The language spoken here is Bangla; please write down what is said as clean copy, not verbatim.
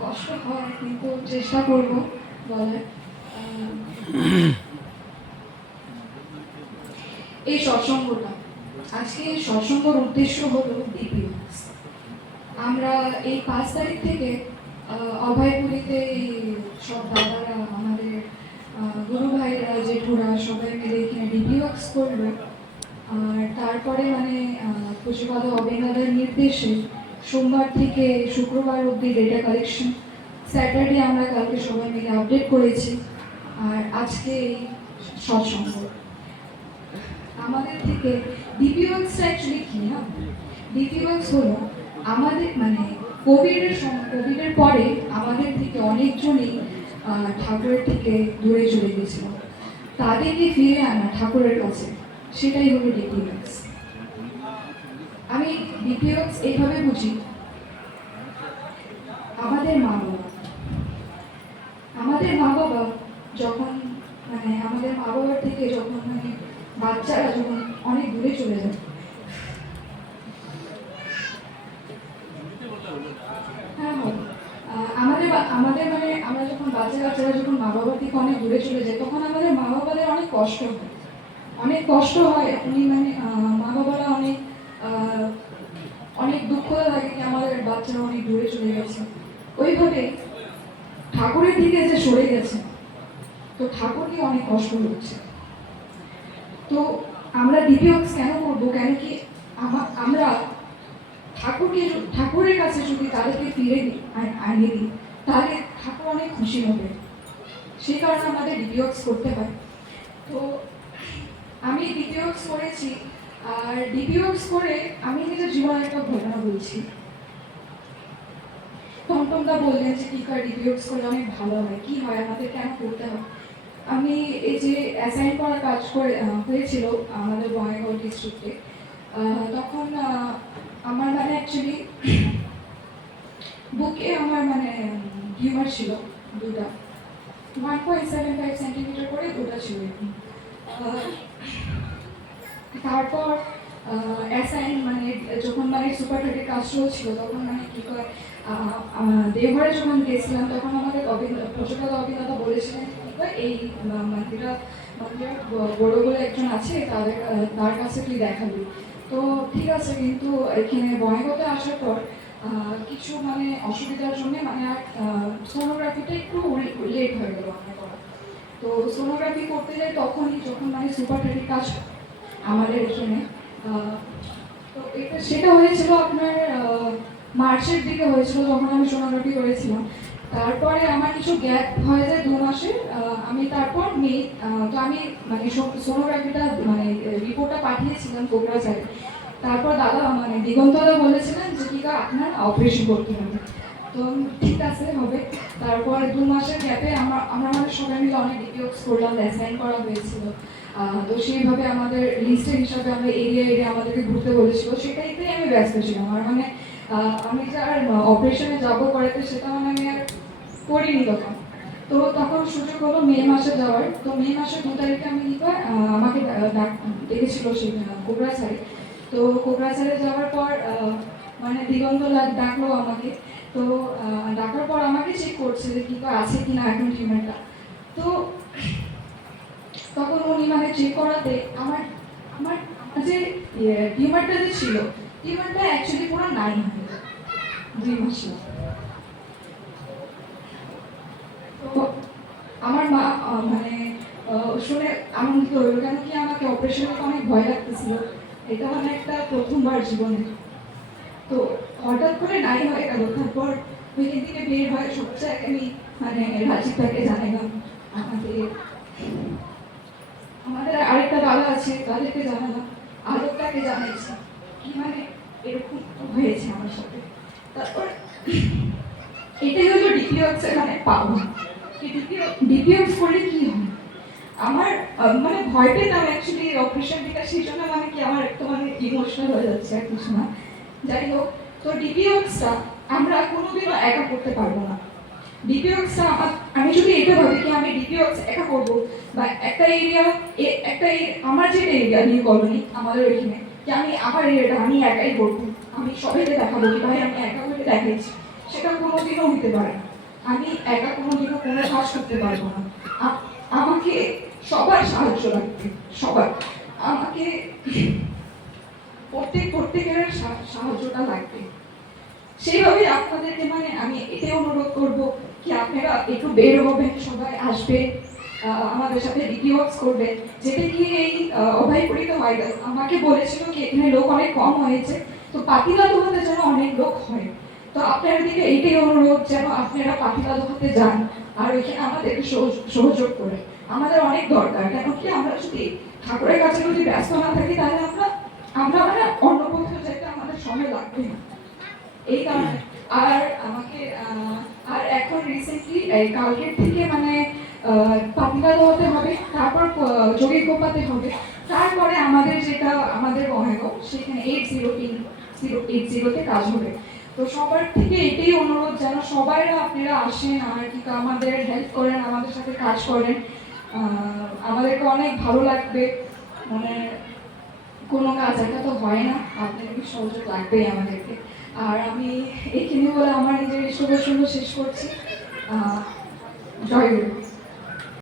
কষ্ট হয় কিন্তু চেষ্টা করব বলার। এই সৎসঙ্গটা, আজকে এই সৎসঙ্গর উদ্দেশ্য হলো ডিপিওএস। আমরা এই 5 তারিখ থেকে অভয়পুরীতে এই সব দাদারা, আমাদের গুরু ভাইরা, জেঠুরা সবাই মিলে এখানে ডিপিওএস করলো। আর তারপরে মানে পুজোপাদ অবিনাদের নির্দেশে সোমবার থেকে শুক্রবার অবধি ডেটা কালেকশন, স্যাটারডে আমরা কালকে সবাই মিলে আপডেট করেছি, আর আজকে এই সৎসঙ্গ। আমাদের থেকে ডিপিওএক্সটা অ্যাকচুয়ালি কি না, ডিপিওএক্স হলো আমাদের মানে কোভিডের পরে আমাদের থেকে অনেকজনই ঠাকুরের থেকে দূরে চলে গেছিল, তাদেরকে ফিরে আনা ঠাকুরের কাছে, সেটাই হলো ডিপিওএক্স। আমি ডিপিওএক্স এইভাবে বুঝি, আমাদের মা বাবা যখন মানে আমাদের মা বাবার থেকে যখন মানে বাচ্চারা যখন অনেক দূরে চলে যায়, হ্যাঁ আমাদের আমাদের মানে আমরা যখন বাচ্চারা যখন মা বাবার থেকে অনেক দূরে চলে যায়, তখন আমাদের মা বাবাদের অনেক কষ্ট হয়, অনেক কষ্ট হয়। উনি মানে মা বাবারা অনেক অনেক দুঃখ লাগে যে আমাদের বাচ্চারা অনেক দূরে চলে গেছে। ওইভাবে ঠাকুরের দিকে যে সরে গেছে, তো ঠাকুরকে অনেক কষ্ট হচ্ছে। তো আমরা ডিপিওএক্স কেন করবো, কেন কি আমরা ঠাকুরের কাছে যদি তাদেরকে ফিরে দিই আর আনিয়ে দিই, তাহলে ঠাকুর অনেক খুশি হবে। সেই কারণে আমাদের ডিপিওএক্স করতে হয়। তো আমি ডিপিওএক্স করেছি, আর ডিপিওএক্স করে আমি নিজের জীবনের একটা ঘটনা বলছি। টমটমদা বললেন যে কি করে ডিপিওএক্স করলে অনেক ভালো হয়, কি হয়, আমাদের কেন করতে হয়। আমি এই যে অ্যাসাইন করা কাজ করে হয়েছিল আমাদের বঙ্গাইগাঁও ডিস্ট্রিক্টে, তখন আমার মানে অ্যাকচুয়ালি বুকে আমার মানে টিউমার ছিল দুটা, 1.75 সেন্টিমিটার করে দুটা ছিল। তারপর অ্যাসাইন মানে যখন মানে সুপার থার্টির কাজ চলছিল, তখন মানে কি করে দেওঘরে যখন গেছিলাম, তখন আমাদের প্রচুরতা অভিনেতা বলেছিলেন কি করে এই মন্দিরা বড় বলে একজন আছে, তার কাছে তুই দেখাবি। তো ঠিক আছে, কিন্তু এখানে বঙ্গাইগাঁওতে আসার পর কিছু মানে অসুবিধার জন্য মানে আর সোনোগ্রাফিটা একটু লেট হয়ে গেল আমার করা। তো সোনোগ্রাফি করতে যাই তখনই, যখন মানে সুপার থার্টির কাজ আমাদের এখানে, তো এটা সেটা হয়েছিল আপনার মার্চের দিকে হয়েছিল, যখন আমি সোনোগ্রাফি করেছিলাম। তারপরে আমার কিছু গ্যাপ হয়ে যায় 2 মাসের। আমি তারপর তো আমি মানে সোনোগ্রাফিটা মানে রিপোর্টটা পাঠিয়েছিলাম কোকরাঝাড়ে। তারপর দাদা মানে দিগন্তদা বলেছিলেন যে কি আপনার অপারেশন করতে হবে। তো ঠিক আছে হবে। তারপরে 2 মাসের গ্যাপে আমরা আমাদের সবাই মিলে অনেক ডিপিওএক্স করলাম, অ্যাসাইন করা হয়েছিল। তো সেইভাবে আমাদের লিস্টের হিসাবে আমরা এরিয়া আমাদেরকে ঘুরতে বলেছিল, সেটাইতেই আমি ব্যস্ত ছিলাম। আর মানে আমি যে আর অপারেশনে যাবো করাতে, সেটা মানে আমি আর করিনি তখন। তো তখন সুযোগ হলো মে মাসে যাওয়ার। তো মে মাসের 2 তারিখে আমি কি করে আমাকে ডেকেছিল সেই কোকরাঝাড়ে। তো কোকরাঝাড়ে যাওয়ার পর মানে দিগন্ত ডাকলো আমাকে। তো ডাকার পর আমাকে চেক করছে যে কি করে আছে কিনা এখন টিউমারটা। তো তখন উনি মানে চেক করাতে আমার আমার যে টিউমারটা যে ছিল, টিউমারটা অ্যাকচুয়ালি পুরো 9 হয়ে যায় 2 মাসে। তো আমার মা মানে শুনে আনন্দিত হইল, কেন কি আমাকে অপারেশনে অনেক ভয় লাগতেছিল, এটা মানে একটা প্রথমবার জীবনে। তো হঠাৎ করে 9 হয়ে গেল। তারপর ওইখান থেকে বের হয় সবচেয়ে আমি মানে রাজীবটাকে জানালাম, আমাদের আমাদের আরেকটা দাদা আছে তাদেরকে জানালাম, আলোকটাকে জানাইছি কি মানে এরকম হয়েছে আমার সাথে। তারপর এটাই হলো ডিপিওএক্স এর মানে পাওয়া। ডিপিওএক্স করলে কি হয়, আমার মানে ভয় পেতাম অ্যাকচুয়ালি অপারেশন দিকে, সেই জন্য মানে কি আমার একটু মানে ইমোশনাল হয়ে যাচ্ছে আর কিছু না, যাই হোক। তো ডিপিওএক্সটা আমরা কোনোদিনও একা করতে পারবো না। ডিপিওএক্সটা আমি যদি এটা ভাবি কি আমি ডিপিওএক্স একা করবো, বা একটা এরিয়া আমার যে এরিয়া নিউ কলোনি আমাদের এখানে, যে আমি আমার এরিয়াটা আমি একাই করবো, আমি সবাইকে দেখাবো কি ভাই আমি একা করে দেখাইছি, সেটা কোনোদিনও হতে পারে না। আমি একা কোনোদিনও কোনো কাজ করতে পারবো না। আমাকে সবার সাহায্য লাগবে, সবার। আমাকে প্রত্যেকের সাহায্যটা লাগবে। সেইভাবে আপনাদেরকে মানে আমি এটাই অনুরোধ করব কি আপনারা একটু বের হবেন, সবাই আসবেন, আমাদের সাথে রিভিউস করবেন। যেটা কি এই অভয়পুরীতে হয়, আমাকে বলেছিল কি এখানে লোক অনেক কম হয়েছে, তো পাতিলা দোহাতে যেন অনেক লোক হয়। তো আপনাদের দিকে এইটাই অনুরোধ যেন আপনারা পাতিলা দোহাতে যান আর ওইখানে আমাদেরকে সহযোগ করে। আমাদের অনেক দরকার, কেন কি আমরা যদি ঠাকুরের কাছে যদি ব্যস্ত না থাকি তাহলে আমরা আমরা মানে অন্য কোথাও যেতে আমাদের সময় লাগবে না। এই কারণে আর আমাকে আর এখন রিসেন্টলি কালকের থেকে মানে পাতিলা দেওয়াতে হবে, তারপর যোগী গোপাতে হবে, তারপরে আমাদের যেটা আমাদের বঙ্গাইগাঁও সেখানে 8080তে কাজ হবে। তো সবার থেকে এটাই অনুরোধ যেন সবাই আপনারা আসেন আর কি আমাদের হেল্প করেন, আমাদের সাথে কাজ করেন। আমাদেরকে অনেক ভালো লাগবে। মানে কোনো কাজ একা তো হয় না, আপনাদের সহযোগ লাগবেই আমাদেরকে। আর আমি এখানে বলে আমার নিজের ইষ্টপ্রসঙ্গ শেষ করছি। জয় গুরু।